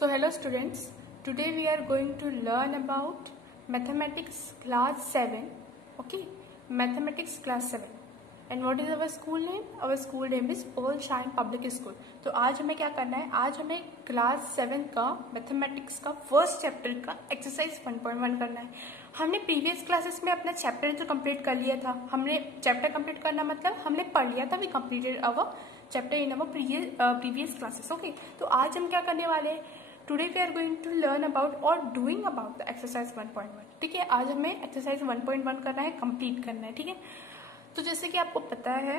So hello students, today we are going to learn about mathematics class 7, okay, mathematics class 7 and what is our school name? Our school name is Paul Shine Public School. तो आज हमें क्या करना है, आज हमें class 7 का mathematics का फर्स्ट चैप्टर का एक्सरसाइज 1.1 करना है। हमने प्रीवियस क्लासेस में अपना चैप्टर तो कंप्लीट कर लिया था। हमने चैप्टर कंप्लीट करना मतलब हमने पढ़ लिया था, we completed our chapter in our previous classes, okay. तो आज हम क्या करने वाले हैं, today we are going to learn about और डूइंग अबाउट द एक्सरसाइज 1.1, ठीक है। आज हमें एक्सरसाइज 1.1 करना है, कंप्लीट करना है, ठीक है। तो जैसे कि आपको पता है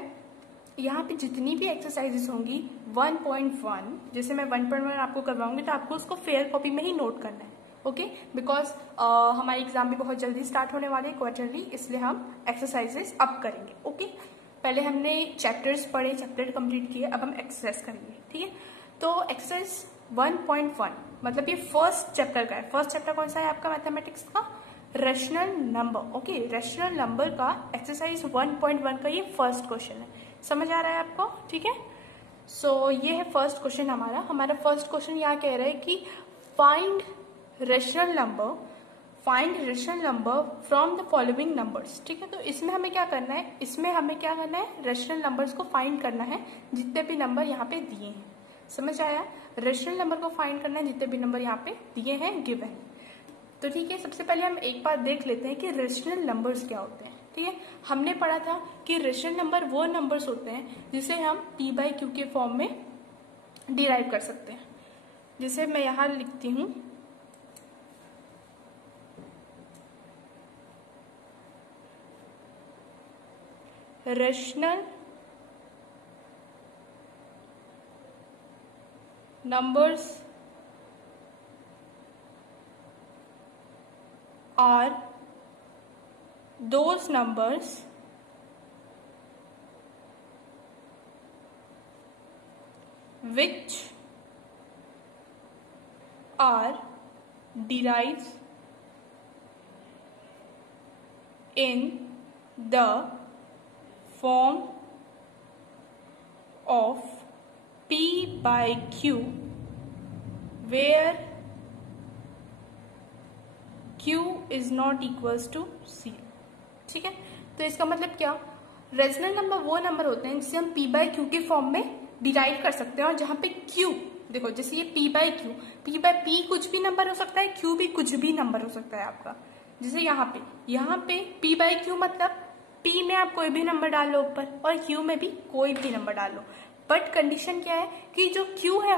यहाँ पे जितनी भी एक्सरसाइजेस होंगी 1.1, जैसे मैं 1.1 आपको करवाऊंगी तो आपको उसको फेयर कॉपी में ही नोट करना है, ओके। बिकॉज हमारे एग्जाम भी बहुत जल्दी स्टार्ट होने वाले हैं क्वार्टरली, इसलिए हम एक्सरसाइजेस अब करेंगे, ओके। पहले हमने चैप्टर्स पढ़े, चैप्टर कंप्लीट किए, अब हम एक्सरसाइज करेंगे, ठीक है। तो एक्सरसाइज 1.1 मतलब ये फर्स्ट चैप्टर का है। फर्स्ट चैप्टर कौन सा है आपका मैथमेटिक्स का? Rational number, okay. Rational number का एक्सरसाइज 1.1 का ये फर्स्ट क्वेश्चन है। समझ आ रहा है आपको, ठीक है। सो ये है फर्स्ट क्वेश्चन हमारा फर्स्ट क्वेश्चन यहाँ कह रहा है कि find rational number from the following numbers, ठीक है। तो इसमें हमें क्या करना है, रेशनल नंबर्स को फाइंड करना है जितने भी नंबर यहाँ पे दिए हैं। समझ आया? रेशनल नंबर को फाइंड करना है जितने भी नंबर यहाँ पे दिए हैं गिवन। तो ठीक है, सबसे पहले हम एक बात देख लेते हैं कि रेशनल नंबर्स क्या होते हैं, ठीक है। हमने पढ़ा था कि रेशनल नंबर वो नंबर्स होते हैं जिसे हम p/q के फॉर्म में डिराइव कर सकते हैं। जिसे मैं यहां लिखती हूं, rational numbers are those numbers which are derived in the form of p/q where q is not equals to 0, ठीक है। तो इसका मतलब क्या, रेशनल नंबर वो नंबर होते हैं जिसे हम p/q के फॉर्म में डिराइव कर सकते हैं और जहां पे q, देखो जैसे ये p/q, p कुछ भी नंबर हो सकता है, q भी कुछ भी नंबर हो सकता है आपका। जैसे यहाँ पे p/q मतलब p में आप कोई भी नंबर डाल लो ऊपर और q में भी कोई भी नंबर डाल लो। बट कंडीशन क्या है कि जो q है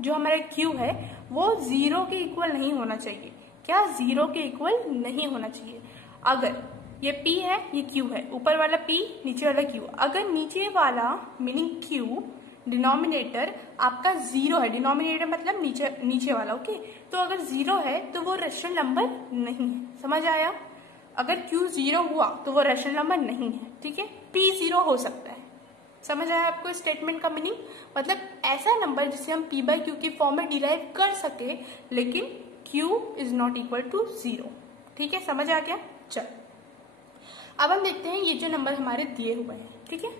जो हमारा q है वो 0 के इक्वल नहीं होना चाहिए। क्या? 0 के इक्वल नहीं होना चाहिए। अगर ये p है, ये q है, ऊपर वाला p, नीचे वाला q, अगर नीचे वाला मीनिंग q डिनोमिनेटर आपका 0 है, डिनोमिनेटर मतलब नीचे वाला, ओके। तो अगर 0 है तो वो रेशनल नंबर नहीं है। समझ आया? अगर q 0 हुआ तो वो रेशनल नंबर नहीं है, ठीक है। p 0 हो सकता है। समझ आया आपको स्टेटमेंट का मीनिंग? मतलब ऐसा नंबर जिसे हम p/q की फॉर्म में डिराइव कर सके लेकिन q is not equal to 0, ठीक है। समझ आ गया? चल अब हम देखते हैं ये जो नंबर हमारे दिए हुए हैं, ठीक है।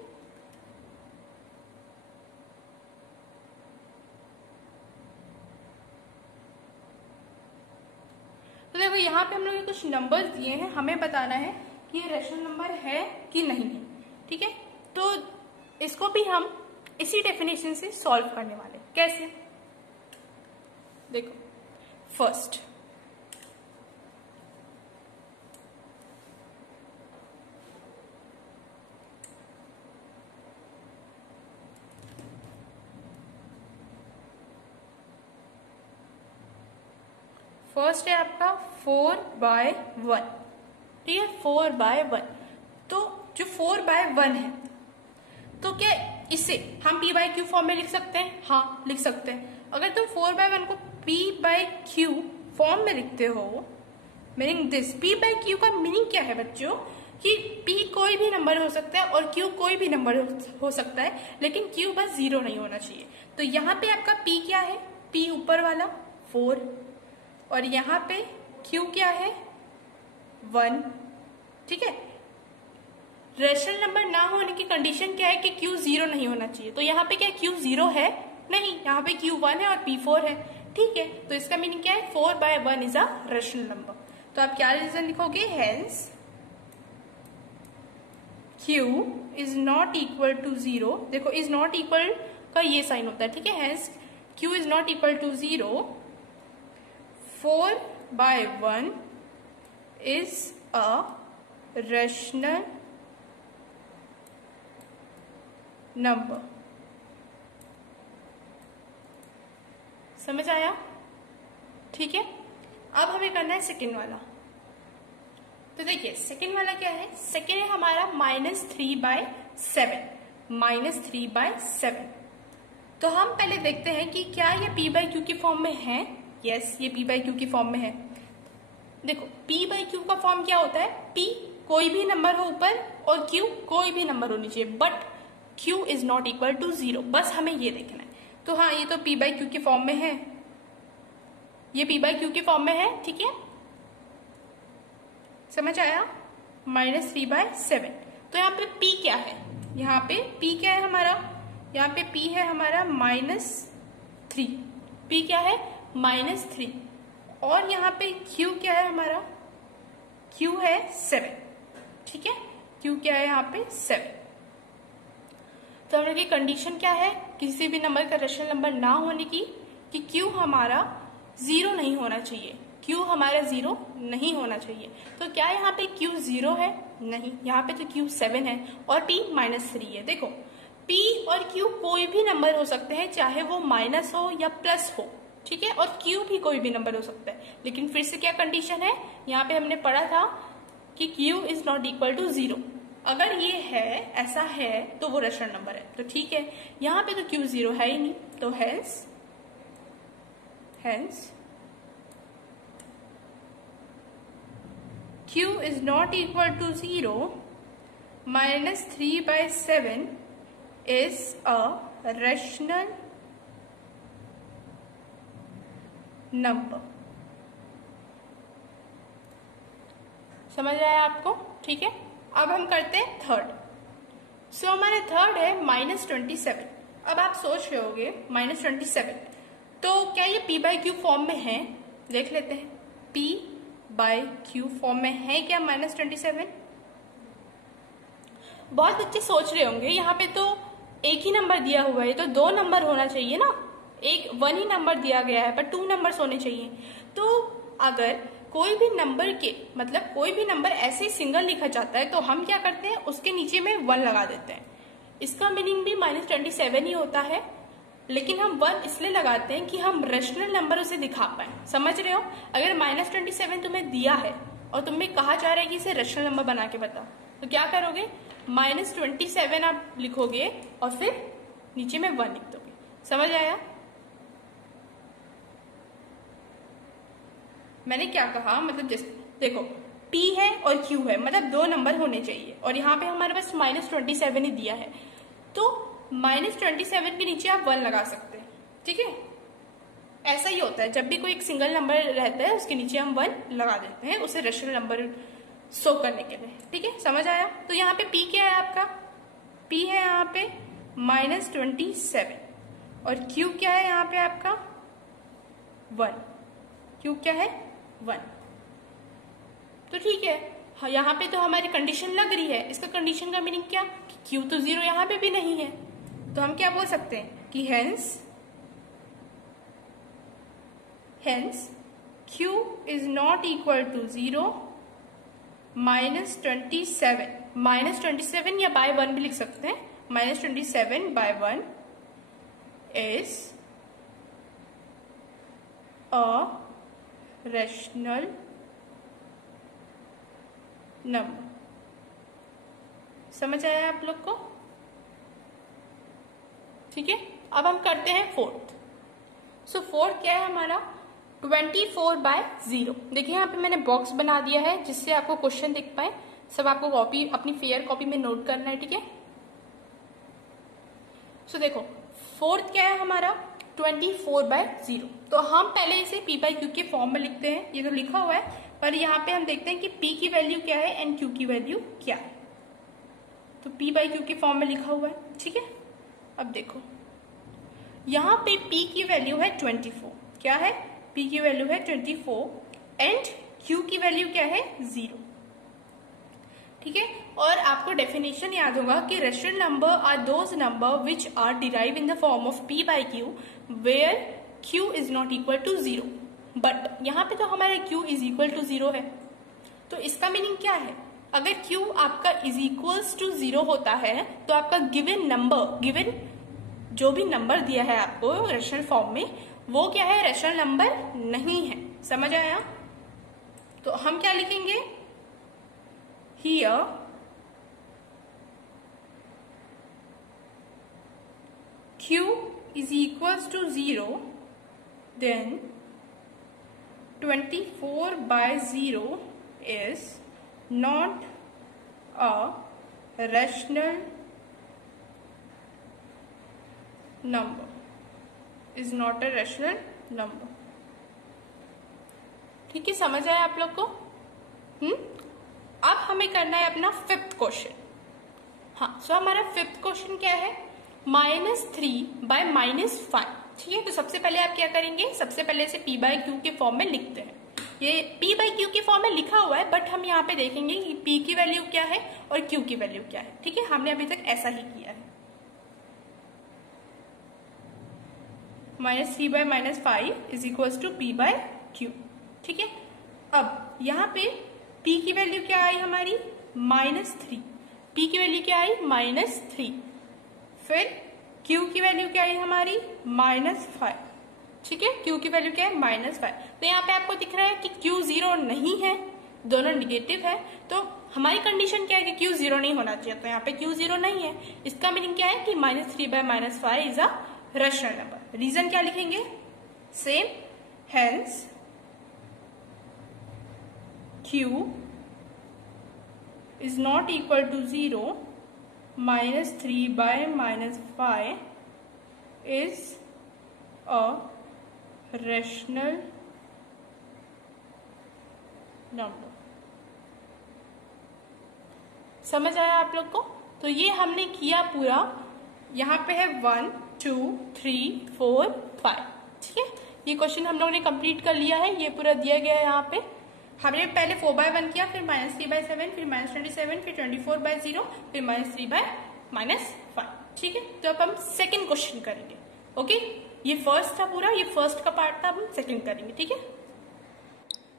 तो देखो यहाँ पे हम लोग कुछ नंबर्स दिए हैं, हमें बताना है कि ये रेशनल नंबर है कि नहीं है, ठीक है। तो इसको भी हम इसी डेफिनेशन से सॉल्व करने वाले। कैसे? देखो, फर्स्ट है आपका 4/1, ठीक है, 4/1। तो जो 4/1 है तो क्या इसे हम p/q फॉर्म में लिख सकते हैं? हाँ, लिख सकते हैं। अगर तुम 4/1 को p/q फॉर्म में लिखते हो, मीनिंग दिस, p/q का मीनिंग क्या है बच्चों कि p कोई भी नंबर हो सकता है और q कोई भी नंबर हो सकता है, लेकिन q बस 0 नहीं होना चाहिए। तो यहाँ पे आपका p क्या है? p ऊपर वाला 4 और यहाँ पे q क्या है? 1, ठीक है। रेशनल नंबर ना होने की कंडीशन क्या है कि Q 0 नहीं होना चाहिए। तो यहाँ पे क्या Q 0 है? नहीं, यहाँ पे Q 1 है और P 4 है, ठीक है, तो इसका मीनिंग क्या है, 4/1 इज अ रेशनल नंबर। तो आप क्या रीजन लिखोगे, hence Q is not equal to 0। देखो इज नॉट इक्वल का ये साइन होता है, ठीक है, hence Q is not equal to 0, 4/1 is a rational number. समझ आया, ठीक है। अब हमें करना है सेकेंड वाला। तो देखिए सेकेंड वाला क्या है, सेकेंड है हमारा -3/7, -3/7। तो हम पहले देखते हैं कि क्या ये p/q की फॉर्म में है। यस, ये p/q की फॉर्म में है। देखो p/q का फॉर्म क्या होता है, p कोई भी नंबर हो ऊपर और q कोई भी नंबर होनी चाहिए, but q is not equal to 0, बस हमें ये देखना है। तो हाँ, ये तो p/q की फॉर्म में है, ये p/q की फॉर्म में है, ठीक है, समझ आया, -3/7। तो यहाँ पे p क्या है, यहाँ पे p क्या है हमारा, यहाँ पे p है हमारा -3, p क्या है -3, और यहाँ पे q क्या है हमारा, q है 7, ठीक है, q क्या है यहाँ पे 7। तो हम लोग की कंडीशन क्या है, किसी भी नंबर का रेशनल नंबर ना होने की, कि q हमारा 0 नहीं होना चाहिए, q हमारा 0 नहीं होना चाहिए। तो क्या यहाँ पे q 0 है, नहीं, यहाँ पे तो q 7 है और p -3 है। देखो p और q कोई भी नंबर हो सकते हैं, चाहे वो माइनस हो या प्लस हो, ठीक है, और q भी कोई भी नंबर हो सकता है। लेकिन फिर से क्या कंडीशन है, यहाँ पे हमने पढ़ा था कि q is not equal to 0। अगर ये है, ऐसा है, तो वो रेशनल नंबर है। तो ठीक है, यहाँ पे तो q 0 है ही नहीं, तो hence q is not equal to 0, -3/7 is a rational number। समझ आया आपको, ठीक है। अब हम करते हैं थर्ड। सो हमारे थर्ड है -27। अब आप सोच रहे होगे -27, तो क्या ये p/q फॉर्म में है, देख लेते हैं, p/q फॉर्म में है क्या -27। बहुत बच्चे सोच रहे होंगे यहाँ पे तो एक ही नंबर दिया हुआ है, तो 2 नंबर होना चाहिए ना, 1 ही नंबर दिया गया है, पर 2 नंबर्स होने चाहिए। तो अगर कोई भी नंबर के, मतलब कोई भी नंबर ऐसे ही सिंगल लिखा जाता है, तो हम क्या करते हैं, उसके नीचे में 1 लगा देते हैं। इसका मीनिंग भी -27 ही होता है, लेकिन हम 1 इसलिए लगाते हैं कि हम रेशनल नंबर उसे दिखा पाए। समझ रहे हो, अगर -27 तुम्हें दिया है और तुम्हें कहा जा रहा है कि इसे रेशनल नंबर बना के बताओ, तो क्या करोगे, -27 आप लिखोगे और फिर नीचे में 1 लिख दोगे। समझ आया, मैंने क्या कहा, मतलब जैसे देखो p है और q है, मतलब 2 नंबर होने चाहिए, और यहाँ पे हमारे पास -27 ही दिया है, तो -27 के नीचे आप 1 लगा सकते हैं, ठीक है। ऐसा ही होता है, जब भी कोई एक सिंगल नंबर रहता है उसके नीचे हम 1 लगा देते हैं, उसे रेशनल नंबर शो करने के लिए, ठीक है, समझ आया। तो यहाँ पे p क्या है आपका, p है यहाँ पे -27, और q क्या है यहाँ पे आपका 1, q क्या है 1। तो ठीक है, हाँ, यहाँ पे तो हमारी कंडीशन लग रही है। इसका कंडीशन का मीनिंग क्या, q तो 0 यहाँ पे भी नहीं है, तो हम क्या बोल सकते हैं कि hence q is not equal to 0, -27 या बाय 1 भी लिख सकते हैं, -27/1 इज अ रेशनल नंबर। समझ आया आप लोग को, ठीक है। अब हम करते हैं फोर्थ। सो फोर्थ क्या है हमारा, 24/0। देखिए यहाँ पे मैंने बॉक्स बना दिया है जिससे आपको क्वेश्चन दिख पाए। सब आपको कॉपी, अपनी फेयर कॉपी में नोट करना है, ठीक है। सो देखो फोर्थ क्या है हमारा, 24/0। तो हम पहले इसे p/q के फॉर्म में लिखते हैं, ये तो लिखा हुआ है, पर यहाँ पे हम देखते हैं कि p की वैल्यू क्या है एंड q की वैल्यू क्या है। तो p/q के फॉर्म में लिखा हुआ है, ठीक है। अब देखो यहाँ पे p की वैल्यू है 24, क्या है, p की वैल्यू है 24 एंड q की वैल्यू क्या है 0। ठीक है, और आपको डेफिनेशन याद होगा कि rational number are those number which are derive in the form of p by q where q is not equal to 0। But यहाँ पे तो हमारा q इज इक्वल टू 0 है, तो इसका मीनिंग क्या है, अगर q आपका इज इक्वल्स टू 0 होता है तो आपका गिवन नंबर, गिवन जो भी नंबर दिया है आपको रेशनल फॉर्म में, वो क्या है, रेशनल नंबर नहीं है। समझ आया? तो हम क्या लिखेंगे, here q is equals to 0, then 24 by 0 is not a rational number, is not a rational number। ठीक है, समझ आया आप लोग को? अब हमें करना है अपना फिफ्थ क्वेश्चन। हाँ, सो हमारा फिफ्थ क्वेश्चन क्या है, -3 बाय -5। ठीक है, तो सबसे पहले आप क्या करेंगे, सबसे पहले इसे p बाई क्यू के फॉर्म में लिखते हैं। ये p बाई क्यू के फॉर्म में लिखा हुआ है, बट हम यहाँ पे देखेंगे कि p की वैल्यू क्या है और q की वैल्यू क्या है। ठीक है, हमने अभी तक ऐसा ही किया है। -3 by -5 is equals to p by Q. ठीक है, अब यहाँ पे p की वैल्यू क्या आई हमारी, -3। p की वैल्यू क्या आई, -3। फिर q की वैल्यू क्या आई हमारी, -5। ठीक है, q की वैल्यू क्या है, -5। तो यहाँ पे आपको दिख रहा है कि q 0 नहीं है, दोनों निगेटिव है, तो हमारी कंडीशन क्या है कि q 0 नहीं होना चाहिए। तो यहाँ पे q 0 नहीं है, इसका मीनिंग क्या है कि -3 by -5 is a rational number. Reason क्या लिखेंगे, same, hence q is not equal to 0, -3 by -5 is a rational number। समझ आया आप लोग को? तो ये हमने किया पूरा, यहाँ पे है 1 2 3 4 5। ठीक है, ये क्वेश्चन हम लोगों ने कंप्लीट कर लिया है, ये पूरा दिया गया है। यहाँ पे हमने पहले 4 बाय 1 किया, फिर -3 बाय 7, फिर -27, फिर 24 बाय 0, फिर -3 बाय -5। ठीक है, तो अब हम सेकंड क्वेश्चन करेंगे। ओके, ये फर्स्ट था पूरा, ये फर्स्ट का पार्ट था, अब हम सेकंड करेंगे। ठीक है,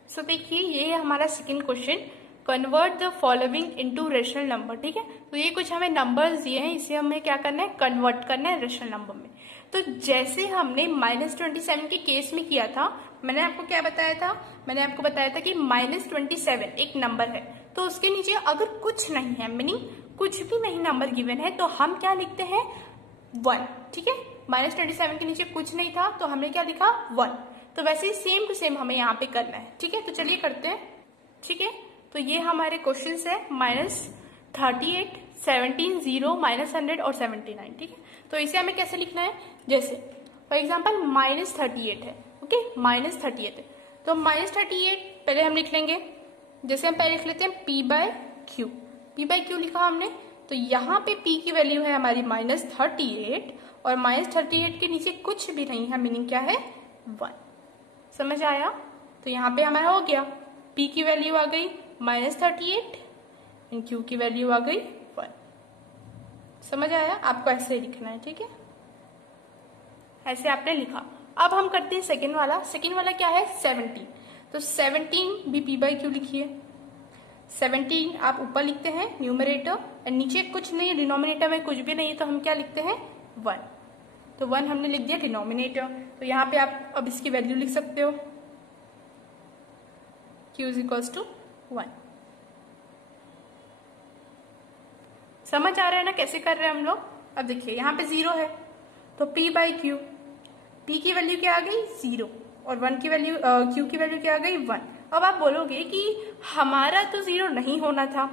सो देखिए ये है हमारा second question, convert the following into rational number. ठीक है, तो ये कुछ हमें नंबर्स दिए हैं, इसे हमें क्या करना है, कन्वर्ट करना है रेशनल नंबर में। तो जैसे हमने -27 के केस में किया था, मैंने आपको क्या बताया था, मैंने आपको बताया था कि -27 एक नंबर है, तो उसके नीचे अगर कुछ नहीं है, मीनिंग कुछ भी नहीं नंबर गिवन है, तो हम क्या लिखते हैं, 1। ठीक है, -27 के नीचे कुछ नहीं था, तो हमने क्या लिखा, 1। तो वैसे ही सेम टू सेम हमें यहाँ पे करना है। ठीक है, तो चलिए करते हैं। ठीक है, तो ये हमारे क्वेश्चन है, -38, 17, 0, -100 और 79। ठीक है, तो इसे हमें कैसे लिखना है, जैसे फॉर एग्जाम्पल -38 है। ओके, -38 है, तो -38 पहले हम लिख लेंगे, जैसे हम पहले लिख लेते हैं p by Q. p by Q लिखा हमने, तो यहाँ पे p की वैल्यू है हमारी -38 और -38 के नीचे कुछ भी नहीं है, मीनिंग क्या है, 1। समझ आया? तो यहाँ पे हमारा हो गया, p की वैल्यू आ गई -38 एंड q की वैल्यू आ गई 1। समझ आया? आपको ऐसे ही लिखना है। ठीक है, ऐसे आपने लिखा। अब हम करते हैं सेकेंड वाला। सेकेंड वाला क्या है, 17। तो 17 भी p बाई क्यू लिखिए। 17 आप ऊपर लिखते हैं न्यूमरेटर, और नीचे कुछ नहीं, डिनोमिनेटर में कुछ भी नहीं, तो हम क्या लिखते हैं, 1। तो 1 हमने लिख दिया डिनोमिनेटर। तो यहाँ पे आप अब इसकी वैल्यू लिख सकते हो, q इज इक्वल्स टू 1। समझ आ रहा है ना कैसे कर रहे हैं हम लोग? अब देखिए यहाँ पे 0 है, तो p बाई क्यू, p की वैल्यू क्या आ गई, 0, और 1 की वैल्यू, q की वैल्यू क्या आ गई, 1। अब आप बोलोगे कि हमारा तो 0 नहीं होना था,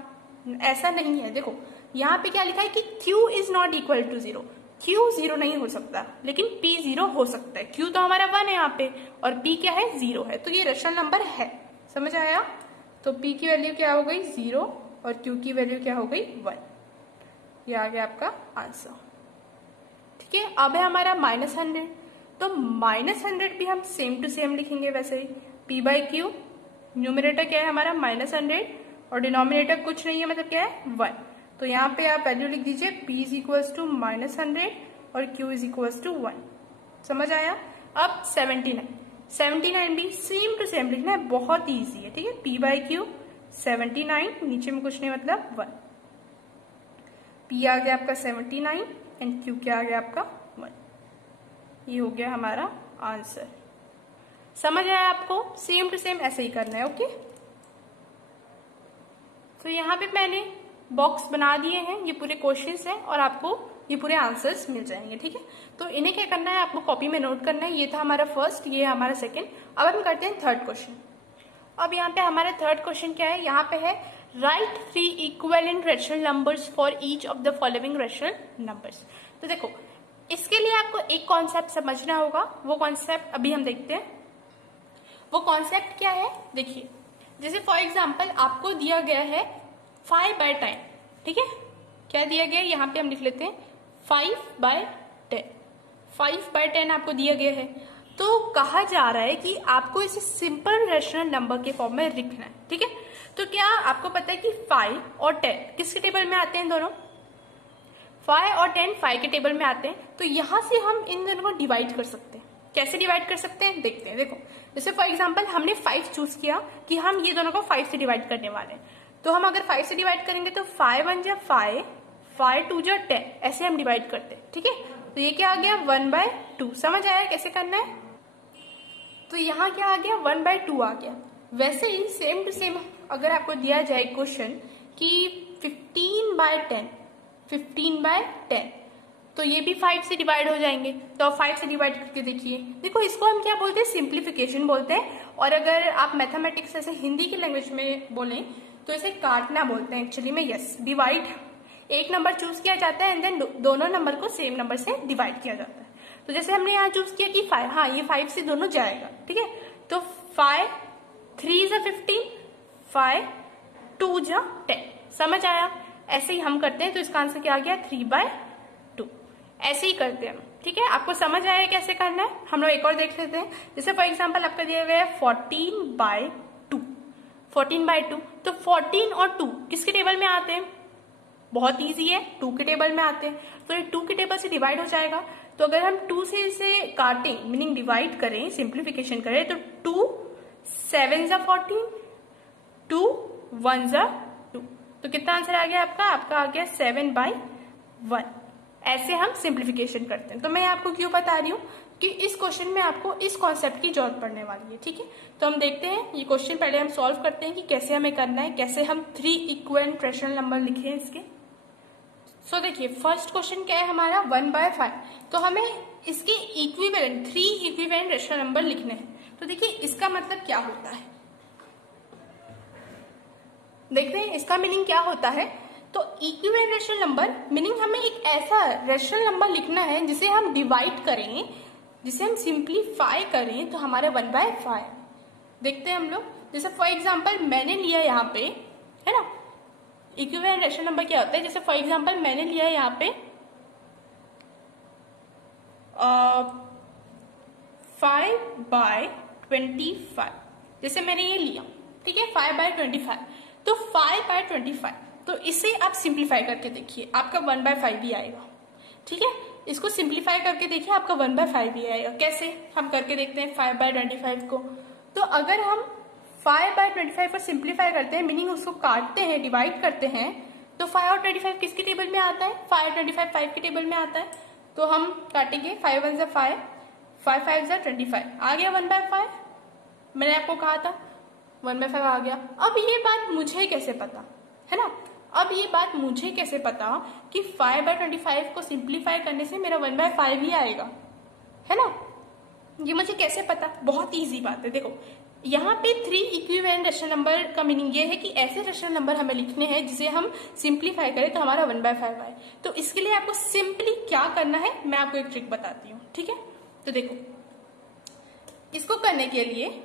ऐसा नहीं है। देखो यहाँ पे क्या लिखा है कि q is not equal to 0, q 0 नहीं हो सकता, लेकिन p 0 हो सकता है। q तो हमारा 1 है यहाँ पे, और p क्या है, 0 है, तो ये रेशनल नंबर है। समझ आया? तो p की वैल्यू क्या हो गई, 0, और q की वैल्यू क्या हो गई, 1। ये आ गया आपका आंसर। ठीक है, अब है हमारा -100। तो -100 भी हम सेम टू सेम लिखेंगे वैसे ही, p बाई क्यू। न्यूमरेटर क्या है हमारा -100 और डिनोमिनेटर कुछ नहीं है, मतलब क्या है 1। तो यहाँ पे आप वैल्यू लिख दीजिए p इज इक्वल्स टू -100 और q इज इक्वल्स टू 1। समझ आया? अब 79 भी सेम टू सेम लिखना है, बहुत ईजी है, ठीक है। p बाई क्यू 79, नीचे में कुछ नहीं मतलब 1। p आ गया आपका 79 एंड q क्या आ गया आपका 1। ये हो गया हमारा आंसर। समझ आया आपको? सेम टू सेम ऐसे ही करना है, ओके। तो यहाँ पे मैंने बॉक्स बना दिए हैं, ये पूरे क्वेश्चंस हैं और आपको ये पूरे आंसर्स मिल जाएंगे, ठीक है। तो इन्हें क्या करना है, आपको कॉपी में नोट करना है। ये था हमारा फर्स्ट, ये हमारा सेकंड। अब हम करते हैं थर्ड क्वेश्चन। अब यहाँ पे हमारा थर्ड क्वेश्चन क्या है, यहाँ पे है right 3 equivalent rational numbers for each of the following rational numbers. तो देखो, इसके लिए आपको एक कॉन्सेप्ट समझना होगा, वो कॉन्सेप्ट अभी हम देखते हैं। वो कॉन्सेप्ट क्या है, देखिए, जैसे फॉर एग्जाम्पल आपको दिया गया है 5/10, ठीक है। क्या दिया गया है, यहाँ पे हम लिख लेते हैं 5/10। 5/10 आपको दिया गया है, तो कहा जा रहा है कि आपको इसे सिंपल रैशनल नंबर के फॉर्म में लिखना है, ठीक है। तो क्या आपको पता है कि 5 और 10 किसके टेबल में आते हैं? दोनों 5 और 10 5 के टेबल में आते हैं। तो यहां से हम इन दोनों को डिवाइड कर सकते हैं। कैसे डिवाइड कर सकते हैं, देखते हैं। देखो, जैसे फॉर एग्जांपल हमने 5 चूज किया कि हम ये दोनों को 5 से डिवाइड करने वाले हैं। तो हम अगर 5 से डिवाइड करेंगे तो 5 1 जा 5, 5 2 जा 10, ऐसे हम डिवाइड करते हैं, ठीक है। तो ये क्या आ गया 1/2। समझ आया कैसे करना है? तो यहाँ क्या आ गया 1/2 आ गया। वैसे ही सेम टू सेम अगर आपको दिया जाए क्वेश्चन कि 15/10, तो ये भी 5 से डिवाइड हो जाएंगे। तो आप 5 से डिवाइड करके देखिए। देखो, इसको हम क्या बोलते हैं, सिंप्लीफिकेशन बोलते हैं। और अगर आप मैथमेटिक्स ऐसे हिंदी की लैंग्वेज में बोलें तो इसे काटना बोलते हैं एक्चुअली में। यस, डिवाइड, एक नंबर चूज किया जाता है एंड देन दोनों नंबर को सेम नंबर से डिवाइड किया जाता है। तो जैसे हमने यहाँ चूज किया कि 5, हाँ ये 5 से दोनों जाएगा, ठीक है। तो 5 3 जा 15, 5 2 जा 10। समझ आया? ऐसे ही हम करते हैं। तो इसका आंसर क्या आ गया 3/2। ऐसे ही करते हैं, ठीक है। आपको समझ आया कैसे करना है? हम लोग एक और देख लेते हैं। जैसे फॉर एग्जाम्पल आपका दिया गया है 14/2। 14/2, तो 14 और 2 किसके टेबल में आते हैं? बहुत इजी है, 2 के टेबल में आते हैं। तो ये 2 के टेबल से डिवाइड हो जाएगा। तो अगर हम 2 से इसे काटें, मीनिंग डिवाइड करें, सिंप्लीफिकेशन करें, तो 2 7 जा 14, 2 1 जा 2। तो कितना आंसर आ गया आपका? आपका आ गया 7/1। ऐसे हम सिंप्लीफिकेशन करते हैं। तो मैं आपको क्यों बता रही हूँ कि इस क्वेश्चन में आपको इस कॉन्सेप्ट की जरूरत पड़ने वाली है, ठीक है। तो हम देखते हैं ये क्वेश्चन, पहले हम सॉल्व करते हैं कि कैसे हमें करना है, कैसे हम 3 इक्विवेलेंट रैशनल नंबर लिखे हैं इसके। सो देखिए, फर्स्ट क्वेश्चन क्या है हमारा 1/5। तो हमें इसके इक्विवेलेंट 3 इक्विवेलेंट रैशनल नंबर लिखने हैं। तो देखिए इसका मतलब क्या होता है, देखते हैं इसका मीनिंग क्या होता है। तो इक्विवेलेंट रैशनल नंबर मीनिंग हमें एक ऐसा रैशनल नंबर लिखना है जिसे हम डिवाइड करें, जिसे हम सिंप्लीफाई करें तो हमारा 1/5। देखते हैं हम लोग। जैसे फॉर एग्जाम्पल मैंने लिया यहाँ पे, है ना, इक्विवेलेंट रैशनल नंबर क्या होता है। जैसे फॉर एग्जाम्पल मैंने लिया यहाँ पे 5/25। जैसे मैंने ये लिया, ठीक है, 5/25। तो 5/25, तो इसे आप सिंप्लीफाई करके देखिए, आपका 1/5 ही आएगा, ठीक है। इसको सिंप्लीफाई करके देखिए, आपका 1/5 ही आएगा। कैसे हम करके देखते हैं 5/25 को। तो अगर हम 5/25 को सिंप्लीफाई करते हैं, मीनिंग उसको काटते हैं, डिवाइड करते हैं, तो 5 और 25 किसके टेबल में आता है? 5 25 5 के टेबल में आता है। तो हम काटेंगे 5 1 जा 5, 5 5 जा 25, आ गया 1/5। मैंने आपको कहा था 1/5 आ गया। अब ये बात मुझे कैसे पता, है ना, अब ये बात मुझे कैसे पता कि 5/25 को सिंप्लीफाई करने से मेरा 1/5 ही आएगा, है ना। ये मुझे कैसे पता? बहुत इजी बात है। देखो, यहाँ पे 3 इक्विवेलेंट रैशनल नंबर का मीनिंग ये है कि ऐसे रैशनल नंबर हमें लिखने हैं जिसे हम सिंप्लीफाई करें तो हमारा 1/5 आए। तो इसके लिए आपको सिंपली क्या करना है, मैं आपको एक ट्रिक बताती हूँ, ठीक है। तो देखो, इसको करने के लिए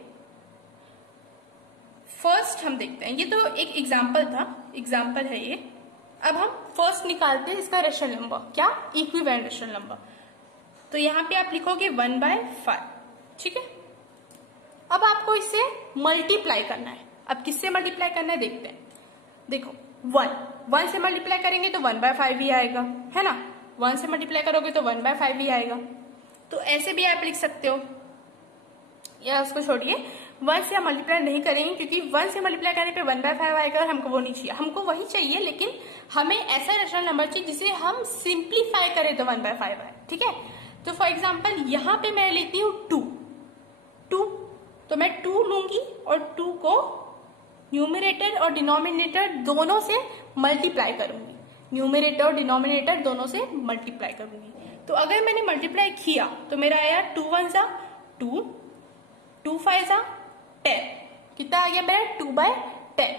फर्स्ट हम देखते हैं, ये तो एक एग्जाम्पल था, एग्जाम्पल है ये। अब हम फर्स्ट निकालते हैं इसका रैशनल नंबर, क्या, इक्विवेलेंट रैशनल नंबर। तो यहाँ पे आप लिखोगे 1/5, ठीक है। अब आपको इससे मल्टीप्लाई करना है। अब किससे मल्टीप्लाई करना है देखते हैं। देखो 1 से मल्टीप्लाई करेंगे तो 1/5 ही आएगा, है ना। 1 से मल्टीप्लाई करोगे तो 1/5 ही आएगा। तो ऐसे भी आप लिख सकते हो, या उसको छोड़िए, 1 से हम मल्टीप्लाई नहीं करेंगे क्योंकि 1 से मल्टीप्लाई करने पे 1/5 आएगा और हमको वो नहीं चाहिए। हमको वही चाहिए, लेकिन हमें ऐसा रेशनल नंबर चाहिए जिसे हम सिंप्लीफाई करें तो 1/5 आए, ठीक है। तो फॉर एग्जाम्पल यहाँ पे मैं लेती हूँ 2, तो मैं 2 लूंगी और 2 को न्यूमरेटर और डिनोमिनेटर दोनों से मल्टीप्लाई करूंगी। न्यूमरेटर और डिनोमिनेटर दोनों से मल्टीप्लाई करूंगी। तो अगर मैंने मल्टीप्लाई किया तो मेरा आया 2 1 जा 2, 2 5 जा 10, कितना आ गया मेरा 2/10।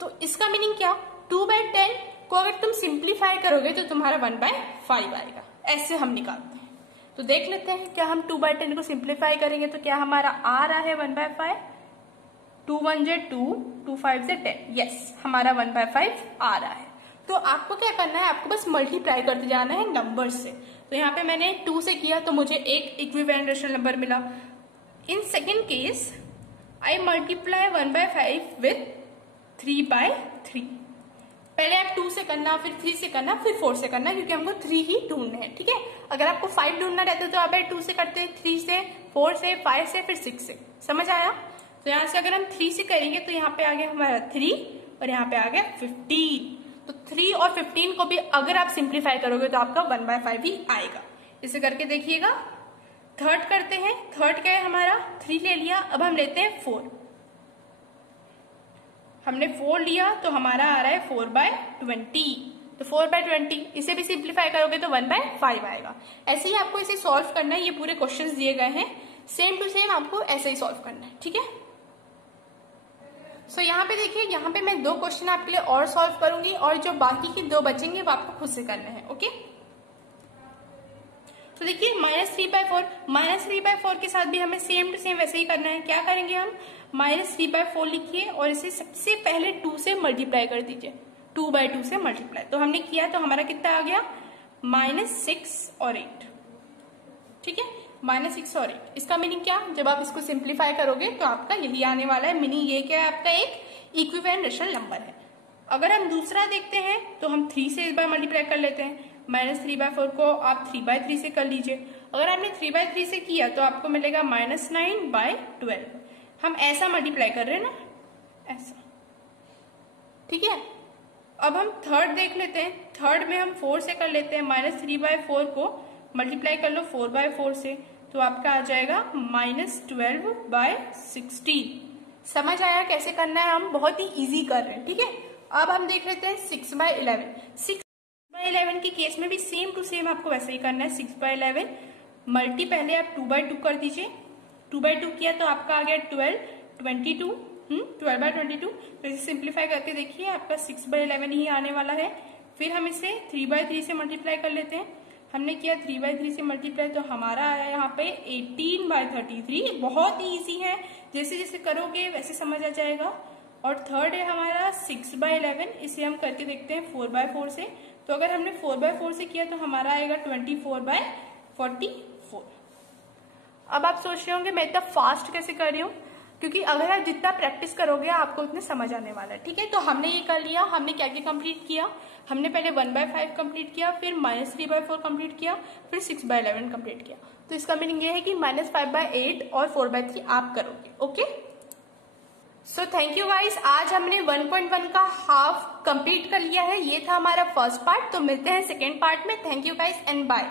तो इसका मीनिंग क्या, 2/10 को अगर तुम सिंप्लीफाई करोगे तो तुम्हारा 1/5 आएगा। ऐसे हम निकालते हैं। तो देख लेते हैं, क्या हम 2/10 को सिंप्लीफाई करेंगे तो क्या हमारा आ रहा है 1/5। 2 1 जे 2, 2 5 जे 10, यस, हमारा 1/5 आ रहा है। तो आपको क्या करना है, आपको बस मल्टीप्लाई करते जाना है नंबर से। तो यहाँ पे मैंने 2 से किया तो मुझे एक इक्विवेलेंट रेशनल नंबर मिला। In second case I multiply 1/5 with 3/3। पहले आप 2 से करना, फिर 3 से करना, फिर 4 से करना, क्योंकि हमको 3 ही ढूंढने हैं, ठीक है। अगर आपको 5 ढूंढना रहता तो आप 2 से करते, 3 से, 4 से, 5 से, फिर 6 से। समझ आया। तो यहाँ से अगर हम 3 से करेंगे तो यहाँ पे आ गया हमारा 3 और यहाँ पे आ गया 15। तो 3 और 15 को भी अगर आप सिंप्लीफाई करोगे तो आपका 1/5 ही आएगा। इसे करके देखिएगा। थर्ड करते हैं। थर्ड क्या है हमारा, 3 ले लिया, अब हम लेते हैं 4। हमने 4 लिया तो हमारा आ रहा है 4/20। तो 4/20 इसे भी सिंप्लीफाई करोगे तो 1/5 आएगा। ऐसे ही आपको इसे सॉल्व करना है। ये पूरे क्वेश्चंस दिए गए हैं, सेम टू सेम आपको ऐसे ही सॉल्व करना है, ठीक है। सो यहाँ पे देखिए, यहाँ पे मैं 2 क्वेश्चन आपके लिए और सॉल्व करूंगी और जो बाकी के 2 बचेंगे वो आपको खुद से करने हैं, ओके। तो देखिए -3/4 के साथ भी हमें सेम टू सेम वैसे ही करना है। क्या करेंगे हम, -3/4 लिखिए और इसे सबसे पहले 2 से मल्टीप्लाई कर दीजिए। 2/2 से मल्टीप्लाई, तो हमने किया तो हमारा कितना आ गया, -6 और 8, ठीक है। -6 और 8, इसका मीनिंग क्या, जब आप इसको सिंप्लीफाई करोगे तो आपका यही आने वाला है। मीनिंग ये क्या है, आपका एक इक्विवेलेंट रेशनल नंबर है। अगर हम दूसरा देखते हैं तो हम 3 से इस बार मल्टीप्लाई कर लेते हैं। -3/4 को आप 3/3 से कर लीजिए। अगर आपने 3/3 से किया तो आपको मिलेगा -9/12। हम ऐसा मल्टीप्लाई कर रहे हैं ना, ऐसा, ठीक है। अब हम थर्ड देख लेते हैं। थर्ड में हम 4 से कर लेते हैं। -3/4 को मल्टीप्लाई कर लो 4/4 से, तो आपका आ जाएगा -12/16। समझ आया कैसे करना है, हम बहुत ही इजी कर रहे हैं, ठीक है। अब हम देख लेते हैं 6/11। 6/11 के केस में भी सेम टू सेम आपको वैसे ही करना है। 6/11 मल्टी पहले आप 2/2 कर दीजिए। 2/2 किया तो आपका आ गया 12/22। 12/22। तो इसे सिंप्लीफाई करके देखिए, आपका 6/11 ही आने वाला है। फिर हम इसे 3/3 से मल्टीप्लाई कर लेते हैं। हमने किया 3/3 से मल्टीप्लाई तो हमारा आया यहाँ पे 18/33। बहुत ही इजी है, जैसे जैसे करोगे वैसे समझ आ जाएगा। और थर्ड है हमारा 6/11। इसे हम करके देखते हैं 4/4 से। तो अगर हमने 4/4 से किया तो हमारा आएगा 24/44। अब आप सोच रहे होंगे मैं इतना फास्ट कैसे कर रही हूँ, क्योंकि अगर आप जितना प्रैक्टिस करोगे आपको उतने समझ आने वाला है, ठीक है। तो हमने ये कर लिया। हमने क्या क्या कंप्लीट किया, हमने पहले 1/5 कंप्लीट किया, फिर -3/4 कंप्लीट किया, फिर 6/11 कंप्लीट किया। तो इसका मीनिंग ये है कि -5/8 और 4/3 आप करोगे, okay. So thank you guys. आज हमने 1.1 का हाफ कंप्लीट कर लिया है। ये था हमारा फर्स्ट पार्ट। तो मिलते हैं सेकेंड पार्ट में। Thank you guys and bye.